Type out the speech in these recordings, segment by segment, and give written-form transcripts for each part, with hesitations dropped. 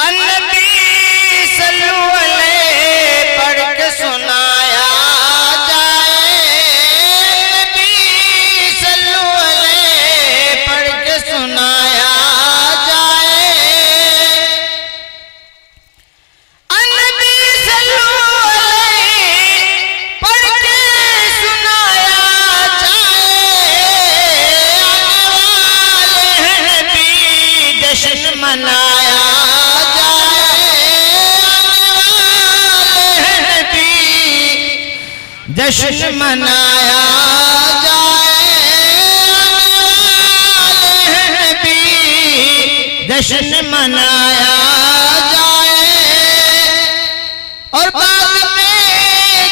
अन्नबी सल्लल्लाहु अलैहि पढ़ के सुनाया जाए, नबी सल्लल्लाहु अलैहि पढ़ के सुनाया जाए, अन्नबी सल्लल्लाहु अलैहि पढ़ के सुनाया जाए, आने वाले नबी जश्न मनाया जश्न मनाया जाए, जश्न मनाया जाए। और बाद में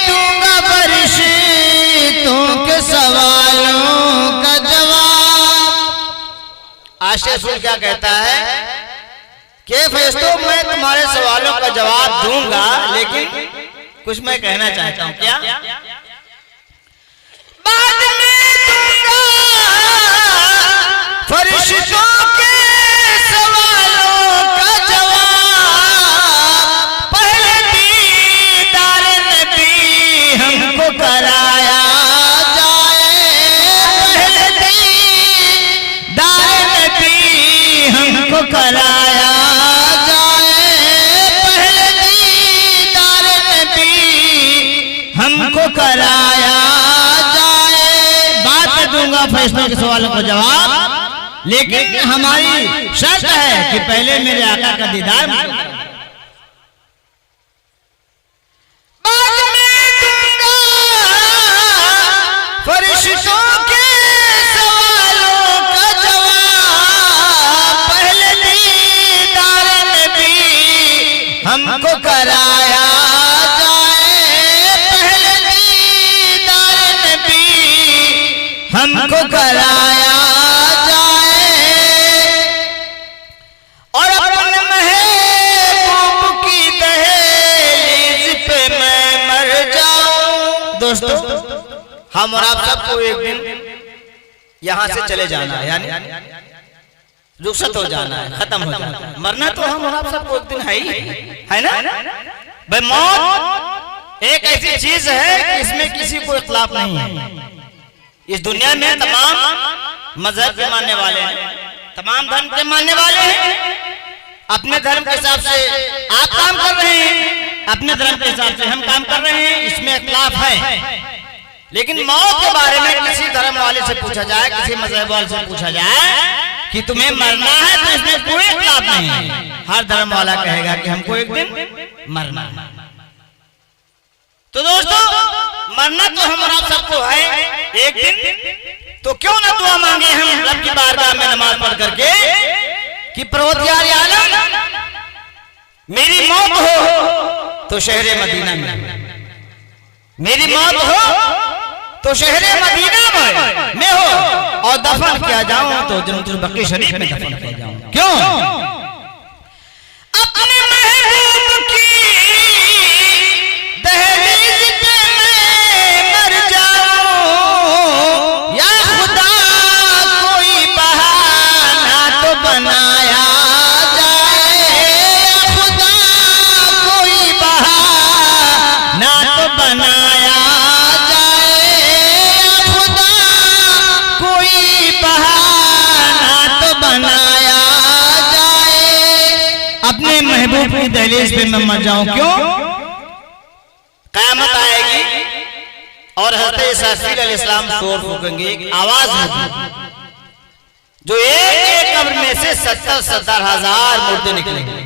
दूंगा फरिश्तों के सवालों का जवाब। आशिया रसूल क्या कहता है कि फरिश्तों मैं तुम्हारे सवालों का जवाब दूंगा, लेकिन कुछ मैं कहना चाहता हूं। क्या? बाद में दूंगा फरिश्तों के सवालों का जवाब, पहले दीदार नबी हमको कराया जाए, पहले दीदार नबी हमको कराया जाए, पहले दीदार नबी हमको कराया दूंगा फरिश्तों के सवालों का जवाब, लेकिन हमारी शर्त है कि पहले मेरे आका का दीदार। बाद में दूंगा फरिश्तों के सवालों का जवाब, पहले दीदार नबी हमको कराया हमको कराया जाए। और अपने महबूब की दहलीज पे मैं मर जाऊं। दोस्तों, हम और आप सबको एक दिन यहां से चले जाना है, यानी रुखसत हो जाना है, खत्म हो जाना है। मरना तो हम और आप सबको एक दिन है ना भाई। मौत एक ऐसी चीज है कि इसमें किसी को इख्तिलाफ नहीं है। इस दुनिया में तमाम मजहब के मानने वाले हैं, तमाम धर्म के मानने वाले हैं। अपने धर्म के हिसाब से आप काम कर रहे हैं, अपने धर्म के हिसाब से हम काम कर रहे हैं, इसमें इख्तिलाफ है। लेकिन मौत के बारे में किसी धर्म वाले से पूछा जाए, किसी मजहब वाले से पूछा जाए कि तुम्हें मरना है, तो इसमें कोई इख्तिलाफ नहीं है। हर धर्म वाला कहेगा कि हमको एक दिन मरना है। तो दोस्तों, मरना तो हम आप सबको है एक दिन, तो क्यों ना दुआ मांगे हम रब की बारगाह में नमाज पढ़ करके कि परवरदिगार आलम मेरी मौत हो तो शहरे मदीना में, मेरी मौत हो तो शहरे मदीना में हो, और दफन किया जाऊं तो जन्नतुल बकी शरीफ में दफन किया जाऊं। क्यों? अपने महबूब की दहलीज पे मैं मर जाऊं, या खुदा कोई बहाना तो बनाया जाए, या खुदा कोई बहाना तो बनाया जाए, या खुदा कोई बहाना तो बनाया जाए। अपने महबूब की दहलीज पे मैं मर जाऊं। क्यों? क़यामत आएगी और हज़रत इस्राफील अलैहिस्सलाम शोर फूकेंगे, एक आवाज होगी, जो एक कब्र में से 70-70 हजार मुर्दे निकलेंगे,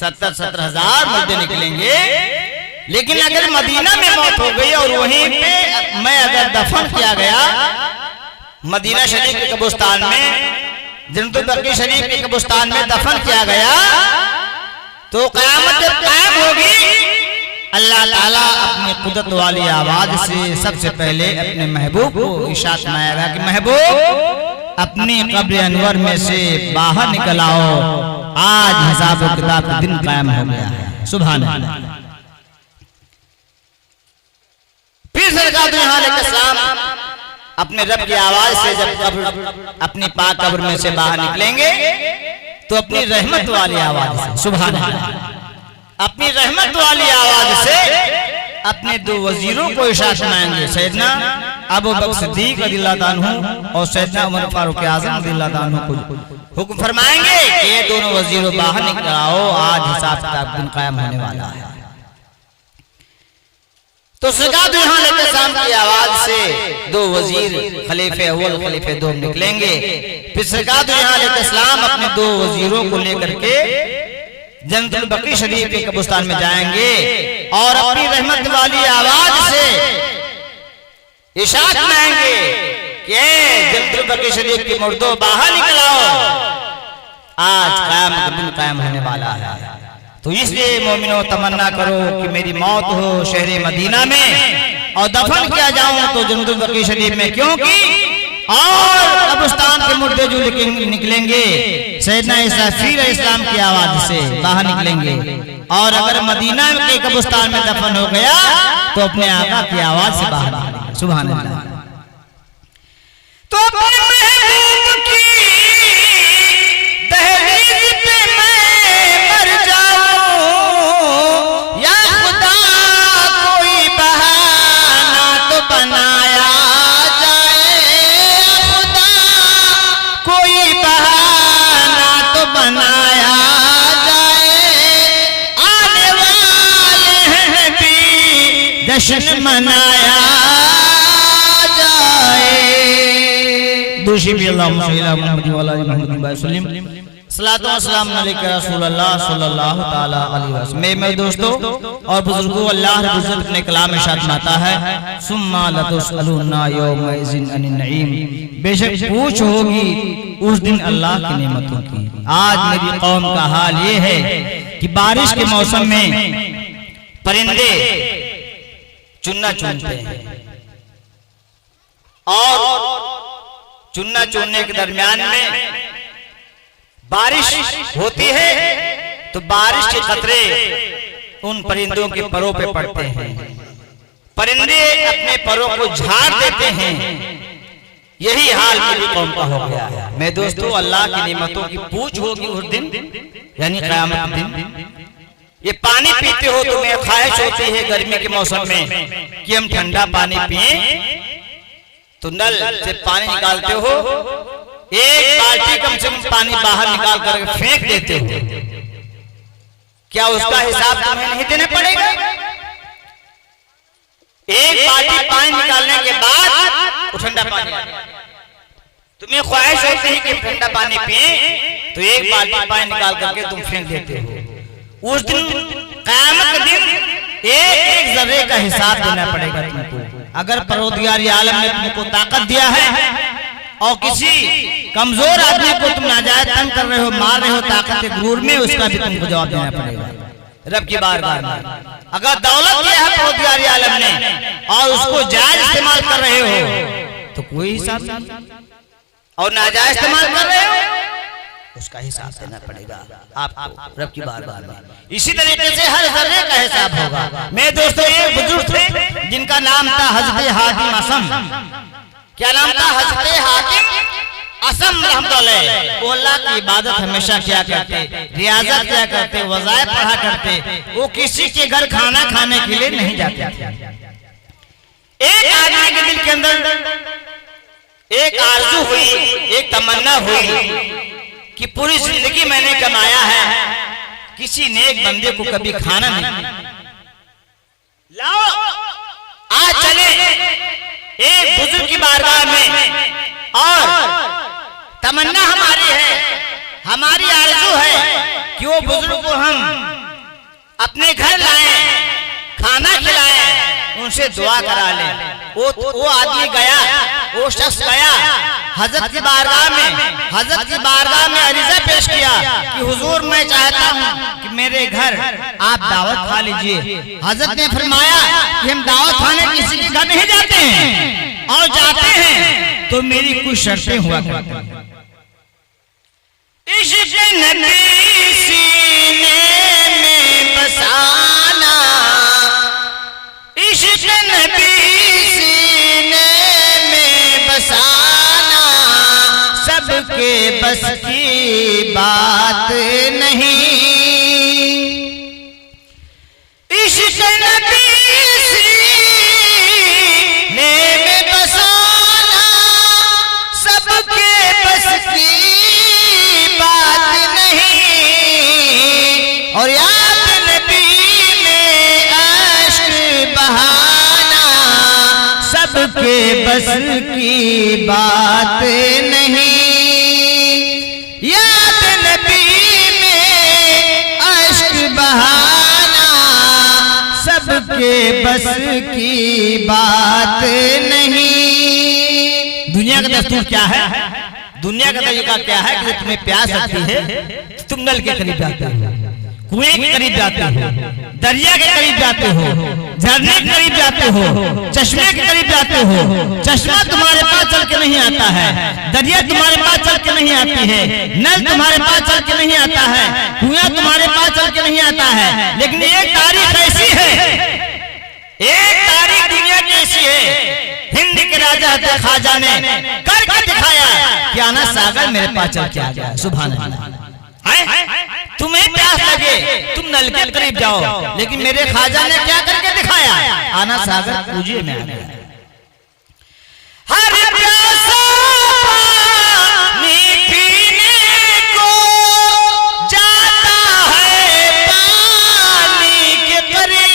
70-70 हजार मुर्दे निकलेंगे। लेकिन अगर मदीना में मौत हो गई और वहीं पे मैं अगर दफन किया गया मदीना शरीफ के कब्रिस्तान में, जन्नतुल बकी शरीफ के कब्रिस्तान में दफन किया गया, तो क़यामत जब कायम होगी, अल्लाह ताला अपनी कुदरत वाली आवाज से सबसे पहले अपने महबूब को इरशाद फरमाएगा कि महबूब अपनी कब्र अनवर में से बाहर निकल आओ, आज हिसाब और किताब का दिन कायम हो गया है। सुभान अल्लाह। फिर सरकार अलैहिस्सलाम अपने रब की आवाज से जब कब्र अपनी पाक कब्र में से बाहर निकलेंगे तो अपनी रहमत वाली आवाज से, सुभान अल्लाह, अपनी रहमत वाली आवाज से अपने दो वजीरों को इरशाद सुनाएंगे, सैयदना अबू बकर सिद्दीक रज़ियल्लाहु अन्हु और सैयदना उमर फारूक आज़म रज़ियल्लाहु अन्हु को हुक्म फरमाएंगे कि ये दोनों वजीरों बाहर निकल आओ, आज हिसाब किताब दिन कायम होने वाला है। तो सरकार दो यहाँ लेकर शाम की आवाज से दो वजीर खलीफे अव्वल खलीफे दो निकलेंगे। फिर सरकार दो यहाँ लेकर इस्लाम अपने दो वजीरों को लेकर के जन्नतुल बकी शरीफ के कब्रिस्तान में जाएंगे और अपनी रहमत वाली आवाज से इरशाद करेंगे कि जन्नतुल बकी शरीफ की मुर्दों बाहर निकल आओ, आज क़यामत का दिन कायम होने वाला है। तो इसलिए मोमिनो तमन्ना करो कि मेरी मौत हो शहर मदीना में और दफन किया जाऊं तो जन्नतुल बकी शरीफ में, क्योंकि और कब्रिस्तान के मुर्दे जो निकलेंगे सैयदना इसराफील इस्लाम की आवाज से बाहर निकलेंगे, और अगर मदीना के कब्रिस्तान में दफन हो गया तो अपने आका की आवाज से बाहर निकलेंगे। सुभान अल्लाह। तो अपने महबूब की दहलीज पे मैं मर जाऊं, या खुदा कोई बहाना तो बनाया जाए, खुदा कोई बहाना तो बनाया जाए, आने वाले हैं भी जश्न मनाया दूसरी भी अल्लाह मुहम्मद वाला मुहम्मद सल्लम सलातो व सलाम अलैका रसूलुल्लाह सल्लल्लाहु तआला अलैहि वसल्लम। मेरे दोस्तों और बुजुर्गों, अल्लाह रब्बुल इज्जत अपने कलाम में इरशाद फरमाता है, सुम्मा लतुसअलुन्ना यौमइज़िन अनिन नईम, बेशक पूछ होगी उस दिन अल्लाह की नेमतों की। आज मेरी कौम का हाल ये है कि बारिश के मौसम में परिंदे चुनना चुनते हैं और चुनना चुनने के दरमियान में बारिश होती है तो बारिश के कतरे उन परिंदों के परों पे पड़ते हैं, परिंदे अपने परों को झाड़ देते हैं। यही हाल मेरी कौम का हो गया है। मैं दोस्तों, अल्लाह की नेमतों की पूछ होगी उस दिन, यानी क़यामत दिन। ये पानी पीते हो तो मैं ख्वाहिश होती है गर्मी के मौसम में कि हम ठंडा पानी पिए, तो नल से पानी निकालते हो, एक बाल्टी कम से कम पानी बाहर निकाल कर फेंक देते हो, क्या उसका हिसाब तुम्हें नहीं देना पड़ेगा? एक बाल्टी पानी निकालने के बाद वो ठंडा पानी, तुम्हें ख्वाहिश होती है कि ठंडा पानी पिए, तो एक बाल्टी पानी निकाल करके तुम फेंक देते हो। उस दिन क़यामत के दिन एक जर्रे का हिसाब देना पड़ेगा तुमको। अगर परवरदिगार आलम ने तुमको ताकत दिया है और किसी कमजोर आदमी को तुम नाजायज तंग कर रहे हो, मार रहे हो ताकत के गुरूर में, उसका भी तुमको जवाब देना पड़ेगा रब की बारगाह में। अगर दौलत दिया है परवरदिगार आलम ने और उसको जायज इस्तेमाल कर रहे हो तो कोई हिसाब नहीं, और नाजायज इस्तेमाल कर रहे हो उसका हिसाब देना पड़ेगा आपको रब की बारगाह में। इसी तरीके से हर जर्रे का हिसाब होगा। मैं दोस्तों, एक बुजुर्ग थे जिनका नाम था हजरत हाकिम असम। क्या नाम था? हजरत हाकिम असम रहमतुल्लाह। वो अल्लाह की इबादत हमेशा किया करते, रियाजत किया करते, वज़ाइफ पढ़ा करते, वो किसी के घर खाना खाने के लिए नहीं जाते थे। एक आदमी के दिल के अंदर एक आरज़ू हुई, एक तमन्ना हुई कि पूरी जिंदगी मैंने कमाया है, किसी नेक बंदे को कभी खाना नहीं, लाओ आज चले एक बुजुर्ग की बारगाह में, और तमन्ना हमारी है, हमारी आरज़ू है कि वो बुजुर्ग को हम अपने घर लाएं, खाना खिलाएं, उनसे दुआ करा लें। वो आदमी गया, वो शख्स गया हजरत की बारगाह में, हजरत की बारगाह में अरीज़ा पेश किया कि हुजूर मैं चाहता हूँ कि मेरे घर आप दावत खा लीजिए। हजरत ने फरमाया कि हम दावत खाने किसी के घर नहीं जाते हैं, और जाते हैं तो मेरी कुछ शर्तें हुआ करती हैं। इश्क़ नबी सीने में बसाना, इश्क़ नबी सीने में बसाना, सबके बस की बात नहीं, इश्क नबी सीने में बसाना सबके बस की बात नहीं, और याद नबी में अश्क बहाना सबके बस की बात नहीं, याद नबी में अश्क बहाना सबके बस की बात नहीं। दुनिया का दस्तूर क्या है, दुनिया का तरीका क्या है कि तुम्हें प्यास लगती है तुम नल के करीब जाते हो, कुएं के करीब जाते हो, दरिया के करीब जाते हो, झरने के करीब जाते हो, चश्मे के करीब जाते हो। चश्मा तुम्हारे पास चल के नहीं आता है, दरिया तुम्हारे पास चल के नहीं आती है, नल तुम्हारे पास चल के नहीं आता है, कुआं तुम्हारे पास चल के नहीं आता है। लेकिन एक तारीख ऐसी है, एक तारीख दुनिया की ऐसी है, हिंद के राजा ख्वाजा ने करके दिखाया कि आना सागर मेरे पास चल के आ गया। सुभान अल्लाह। तुम्हें प्यास लगे तुम नल के करीब जाओ, लेकिन मेरे ख्वाजा ने क्या करके दिखाया, आना सागर पूजे में आ गया। हर प्यासा पानी पीने को जाता है पानी के करीब,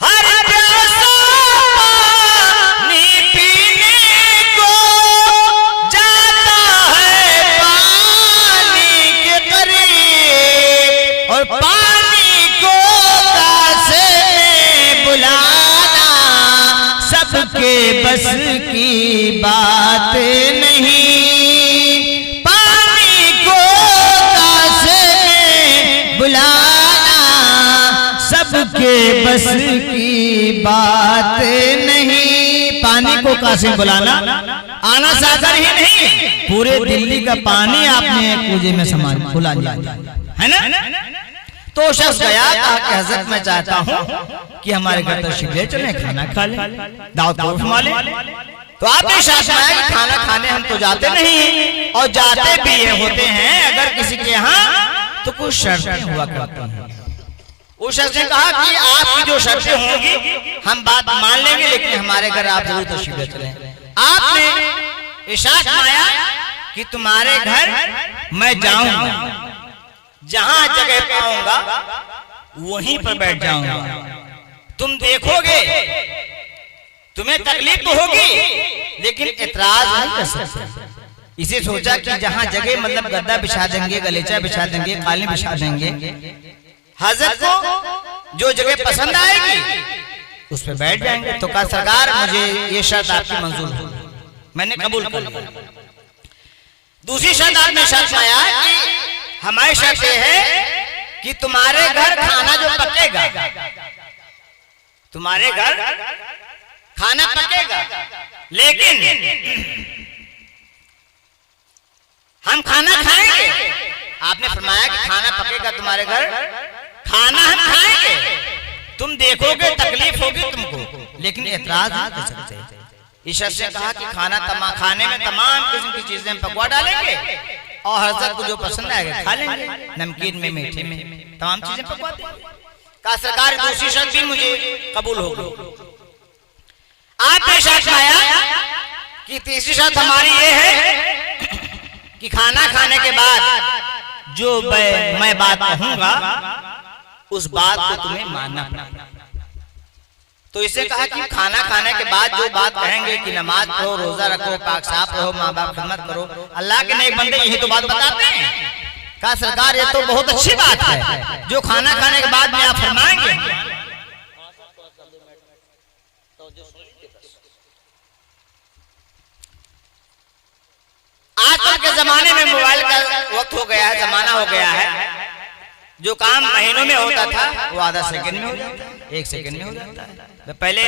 हर प्यासा पानी पीने को जाता है पानी के करीब, और पानी को कासे में बुलाना सबके बस की बात नहीं, पानी को कासे में बुलाना सबके बस की बात नहीं। पानी को कासे में बुलाना, आना सागर ही नहीं पूरे दिल्ली का पानी आपने एक पूजे में समा बुला लिया है ना। तो शख्स गया कहा कि हजरत मैं चाहता हूँ कि हमारे घर तशरीफ ले चलें, खाना खा लें, दावत फरमा लें। तो आपने शासनाया कि खाना खाने हम तो जाते नहीं, और जाते भी ये होते हैं अगर किसी के यहाँ तो कुछ शर्तें हुआ करती हैं। उस शख्स ने कहा कि आपकी जो शर्तें होंगी हम बात मान लेंगे, लेकिन हमारे घर आप जरूर तशरीफ ले चलें। आपने इरशाद फरमाया कि तुम्हारे घर मैं जाऊंगा, जहां जगह पाऊंगा वहीं पर बैठ जाऊंगा, तुम देखोगे तुम्हें तकलीफ तो होगी लेकिन एतराज नहीं कर सकते। इसे सोचा कि जहां जगह मतलब गद्दा बिछा देंगे, गलीचा बिछा देंगे, कालीन बिछा देंगे, हजरत को जो जगह पसंद आएगी उस पर बैठ जाएंगे। तो कहा सरकार मुझे ये शर्त आपकी मंजूर हो, मैंने कबूल कर लिया। दूसरी शर्त आपने शर्त आया कि हमारी शर्त ये है कि तुम्हारे घर खाना जो पकेगा, तुम्हारे घर खाना पकेगा, लेकिन हम खाना खाएंगे। आपने फरमाया कि खाना पकेगा तुम्हारे घर, खाना हम खाएंगे, तुम देखोगे तकलीफ होगी तुमको, लेकिन एतराज नहीं कर सकते। ईशा से कहा कि खाने में तमाम किस्म की चीजें पकवा डालेंगे, और हजरत को जो पसंद आएगा खा लेंगे, नमकीन में मीठे में तमाम चीजें पकवा देंगे। कहा सरकार दूसरी शर्त भी मुझे कबूल हो गई। आपने शर्त आया कि तीसरी शर्त हमारी ये है कि खाना खाने के बाद जो मैं बात कहूंगा उस बात को तुम्हें मानना पड़ेगा। तो इसे कहा कि खाना खाने के बाद जो बात कहेंगे कि नमाज पढ़ो, रोजा रखो, पाक साफ रहो, माँ बाप खिदमत करो, अल्लाह के नेक बंदे यही तो बात बताते हैं। कहा सरकार ये तो बहुत अच्छी बात है जो खाना खाने के बाद में आप फरमाएंगे। आजकल के जमाने में मोबाइल का वक्त हो गया है, जमाना हो गया है। जो काम महीनों में होता था वो आधा सेकंड में हो जाता है, 1 सेकंड में हो जाता है। पहले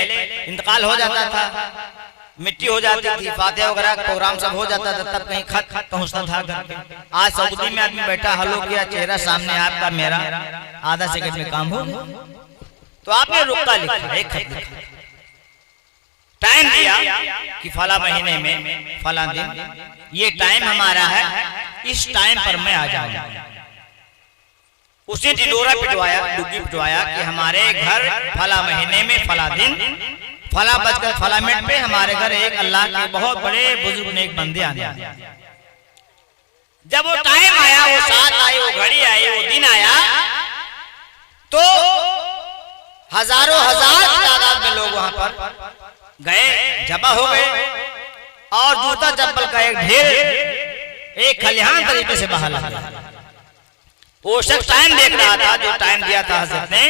इंतकाल हो जाता था, मिट्टी हो जाती थी, फातिहा वगैरह प्रोग्राम सब हो जाता था, तब कहीं खत पहुंचता था घर पे। आज सऊदी में आदमी बैठा, हेलो किया, चेहरा सामने आपका मेरा, आधा सेकंड में काम हो गया। तो आपने रुक्का लिखा, एक खत लिखा। टाइम दिया कि फला महीने में फला दिन ये टाइम हमारा है, इस टाइम पर मैं आ जाऊंगा। उसने ढिंडोरा पिटवाया, डुग्गी पिटवाया कि हमारे घर फला महीने में फला दिन फला बजकर फला मिनट पे हमारे घर एक अल्लाह के बहुत बड़े बुजुर्ग ने एक बंदे आने। जब वो टाइम आया, वो साथ आई, वो घड़ी आई, वो दिन आया, तो हजारों हजार की तादाद में लोग वहां पर गए, जमा हो गए और जूता चप्पल का एक ढेर एक खलिहान तरीके से बाहर लगा। वो शख्स टाइम देख रहा था, जो टाइम दिया था हजरत ने,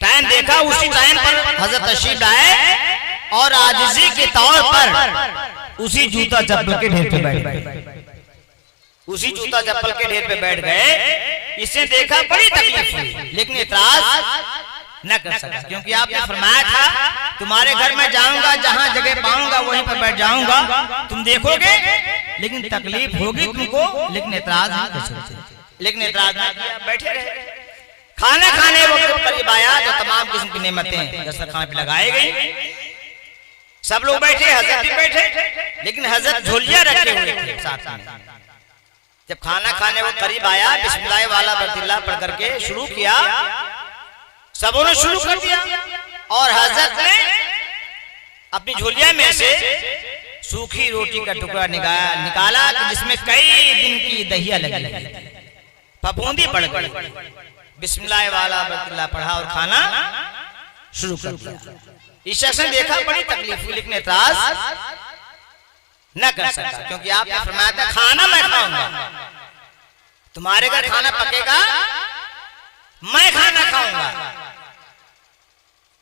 टाइम देखा, उसी टाइम पर हजरत तशरीफ लाए और आजिज़ी के तौर पर उसी जूता चप्पल के ढेर पे बैठ गए। उसी जूता चप्पल के ढेर पे बैठ गए। इसने देखा, बड़ी तकलीफ हुई, लेकिन इतराज न कर सका, क्योंकि आपने फरमाया था तुम्हारे घर में जाऊंगा, जहां जगह पाऊंगा वहीं पर बैठ जाऊंगा, तुम देखोगे लेकिन तकलीफ होगी तुमको, लेकिन इतराज नहीं कर सकते। लेकिन इतराज नहीं किया, बैठे रहे। खाना खाने वक्त करीब आया तो तमाम किस्म की नेमतें दस्तरखान पे लगाई गई, सब लोग बैठे, हजरत भी बैठे, लेकिन हजरत झोलियां रखे हुए थे साथ में। जब खाना खाने वो करीब आया, बिस्मिल्लाह वाला बरतिल्लाह पढ़ करके शुरू किया, सबों ने शुरू कर दिया और हजरत ने अपनी झोलिया में से सूखी रोटी का टुकड़ा निकाला जिसमें कई दिन की दहिया लगी, फफूंदी पड़ गई। बिस्मिल्लाह वाला बरतिल्लाह पढ़ा और खाना शुरू कर दिया। इस शख्स ने देखा, बड़ी तकलीफ हुई, लेकिन एतराज न कर सका, क्योंकि आपने फरमाया था खाना मैं खाऊंगा, तुम्हारे घर खाना पकेगा, मैं खाना खाऊंगा।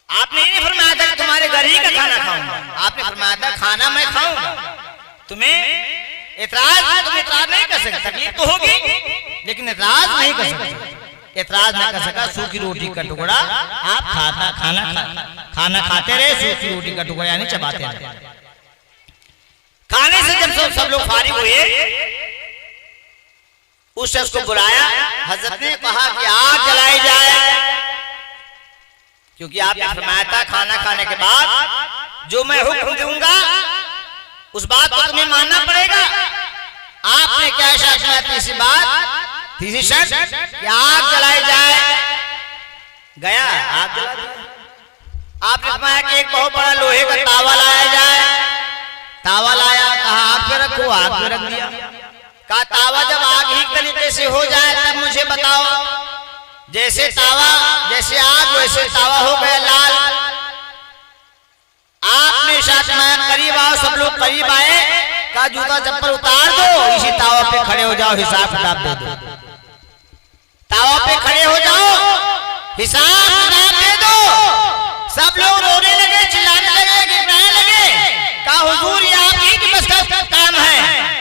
आपने ये नहीं फरमाया था कि तुम्हारे घर ही का खाना खाऊंगा, आपने फरमाया था खाना मैं खाऊंगा। तुम्हें एतराज, तुम एतराज नहीं कर सकते, तकलीफ तो होगी लेकिन एतराज नहीं कर सकते। एतराज नहीं कर सका। सूखी रोटी का टुकड़ा आप खाना खाते रहे, सूखी रोटी का टुकड़ा यानी चबाते रहे। खाने से जब सब लोग फारिग हुए, उस शख्स को बुलाया, हजरत ने कहा कि आग जलाई जाए, क्योंकि आपने फरमाया था खाना खाने के बाद जो मैं हुक्म दूंगा उस बात को तुम्हें मानना पड़ेगा। आपने क्या शर्त है? तीसरी बात, तीसरी शर्त कि आग जलाई जाए। गया, आग जला दिया। आपने फरमाया कि एक बहुत बड़ा लोहे का तावा लाया जाए, तावा लाया, कहा आग पे रखो, आग पे रख दिया। कहा तावा जब आग ही तरीके से हो जाए तब मुझे बताओ। जैसे तावा, जैसे आग वैसे तावा हो गया लाल। आपने साथ में करीब आओ, सब लोग करीब आए, कहा जूता चप्पल उतार दो, इसी तावा पे खड़े हो जाओ, हिसाब किताब दे दो। तावा पे खड़े हो जाओ, हिसाब किताब दे दो। सब लोग रोने लगे, चिल्लाने लगे, गिड़गिड़ाने लगे। कहा हुजूर ये आपकी की बस का काम है,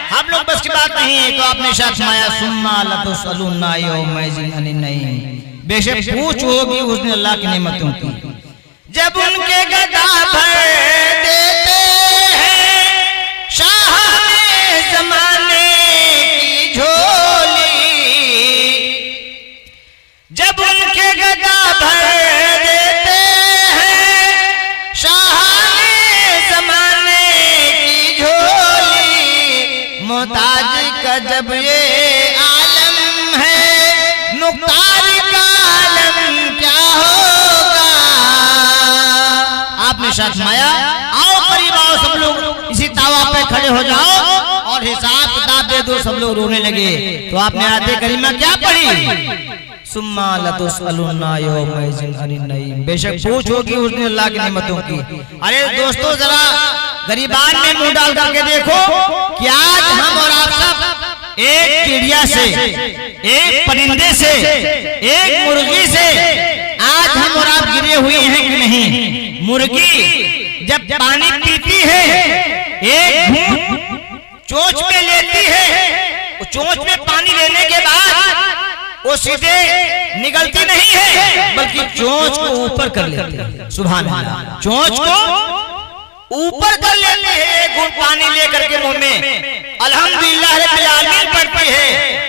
हम लोग बस की बात नहीं है। तो आपने साथ माया सुम्मा लतुसअलुन्ना यौमइज़िन अनिन नईम, बेशक पूछ होगी उस दिन अल्लाह की नेमतों की। जब उनके गदा भर देते हैं शाह ज़माने की झोली, जब उनके गदा भर देते हैं शाह ज़माने की झोली, मोहताज का जब ये आलम है, नुक्तार का आलम क्या होगा। आपने साथ माया आओ, करीब आओ, सब लोग इसी तावा पे खड़े हो जाओ और हिसाब किताब दे दो। सब लोग रोने लगे। तो आपने आयत करीमा क्या पढ़ी? सुम्मा लतुसअलुन्ना यौमइज़िन अनिन नईम, बेशक पूछ होगी उस दिन अल्लाह की नेमतों की। अरे दोस्तों, जरा गरीबान में मुंह डाल करके देखो कि आज हम और आप सब एक चिड़िया से, एक परिंदे से, एक मुर्गी से आज हम और आप गिरे हुए हैं कि नहीं? मुर्गी जब पानी पीती है, एक घूंट चोंच में लेती है, वो चोंच में पानी लेने के बाद वो सीधे निगलती नहीं है, बल्कि चोंच को ऊपर कर लेती है। सुभान अल्लाह, चोंच को ऊपर कर लेते हैं, एक घूंट पानी लेकर के मुंह में अल्हम्दुलिल्लाह रब्बिल आलमीन पढ़ती है,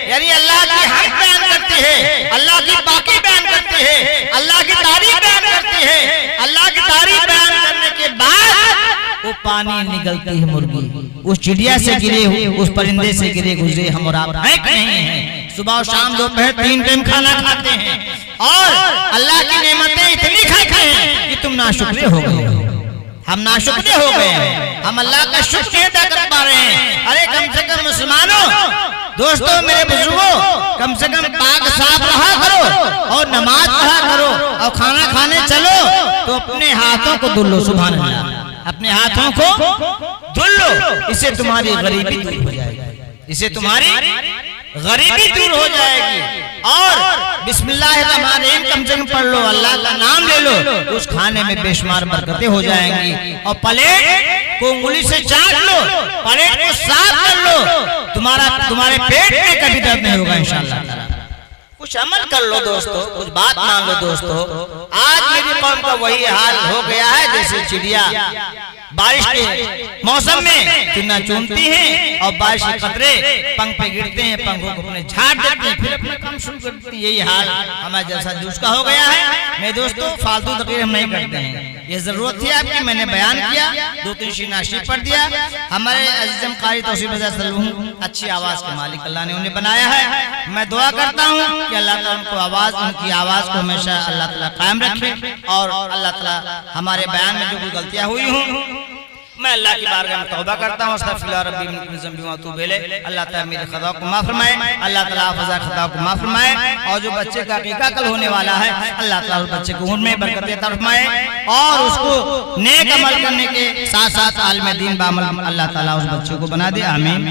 यानी अल्लाह की हम्द बयान करती है, अल्लाह की बाकी बयान करती है, अल्लाह की तारीफ बयान करती है। अल्लाह की तारीफ बयान करने के बाद पानी निकलती है मुर्गी। उस चिड़िया से गिरे, उस परिंदे से गिरे गुजरे हम और आप हैं कि नहीं हैं? सुबह और शाम दोपहर 3 टाइम खाना खाते हैं और अल्लाह की नेमतें इतनी खाते हैं कि तुम नाशुक्र हो गए हो। हम नाशुक्र हो गए हैं, हम अल्लाह का शुक्र नहीं अदा कर पा रहे हैं। अरे कम से कम मुसलमानों, दोस्तों, मेरे बुजुर्गों, कम से कम पाक साफ रहा करो और नमाज पढ़ा करो और खाना खाने चलो तो अपने हाथों को धुल लो। सुभान अल्लाह, अपने हाथों को धुल लो, इससे तुम्हारी गरीबी दूर हो जाएगी, इससे तुम्हारी गरीबी दूर हो जाएगी। और बिस्मिल्लाहिर्रहमानिर्रहीम कम से कम पढ़ लो, अल्लाह का नाम ले लो, तो उस खाने में बेशुमार बरकतें हो जाएंगी। और प्लेट को उंगली से चाट लो, प्लेट को साफ कर लो, तुम्हारे पेट में कभी दर्द नहीं होगा इंशाअल्लाह। कुछ अमल कर लो दोस्तों, कुछ बात मान लो दोस्तों। आज मेरी कौम का वही हाल हो गया है जैसे चिड़िया बारिश के मौसम में चुना चूमती हैं और बारिश के कतरे पंख पे गिरते हैं, पंखों को अपने झाड़ देते हैं, फिर अपना काम शुरू करते हैं। यही हाल हमारे जैसा जूस का हो गया है। मेरे दोस्तों, फालतू तकरीर हम नहीं करते हैं, ये जरूरत थी आपकी, मैंने बयान किया, 2-3 शीनाशी पढ़ दिया। हमारे अजीजम कारी तौसीफ रज़ा सल्लल्लाहु अच्छी आवाज के मालिक अल्लाह ने उन्हें बनाया है। मैं दुआ करता हूँ कि अल्लाह ताला उनको आवाज, उनकी आवाज को हमेशा अल्लाह ताला कायम रखे और अल्लाह ताला हमारे बयान में जो कोई गलतियां हुई हों मैं अल्लाह की बारगाह में तौबा करता हूँ। अस्तगफिरुल्लाह रब्बी मिन ज़ंबी व अतूबु इलैह। अल्लाह ताला मेरे खता को माफ फरमाए, अल्लाह ताला हाफ़िज़ा खता को माफ फरमाए। और जो बच्चे का अक़ीक़ा कल होने वाला है, अल्लाह ताला उस बच्चे को उम्र में बरकतें अता फरमाए और उसको नेक अमल करने के साथ साथ आलिम दीन बामल अल्लाह ताला उस बच्चे को बना दे। आमीन।